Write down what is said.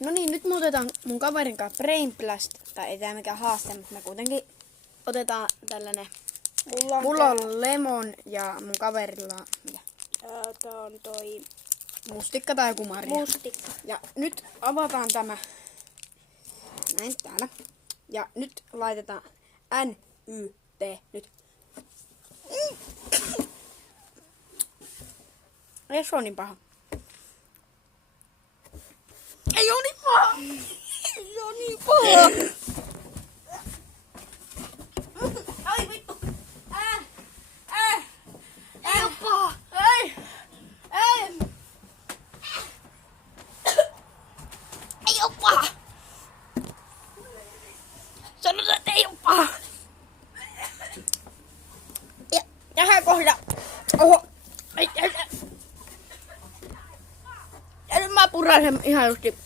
No niin, nyt me otetaan mun kaverin kanssa Brain Blast. Tai ei tää mikään haaste, mutta me kuitenkin otetaan tällainen. Mulla on lemon ja mun kaverilla on mitä? Tää on toi Mustikka tai joku marja. mustikka. Ja nyt avataan tämä. Näin täällä. Ja nyt laitetaan NYT. Nyt. Ei se ole niin paha. Ei oo niin paha! Ei oo niin paha! Ai vittu! Ei oo paha! Ei! Ei! Ei oo paha! Sanotaan, että ei oo paha! Ja tähän kohdalla. Oho! Ai. Ja nyt mä puran sen ihan justi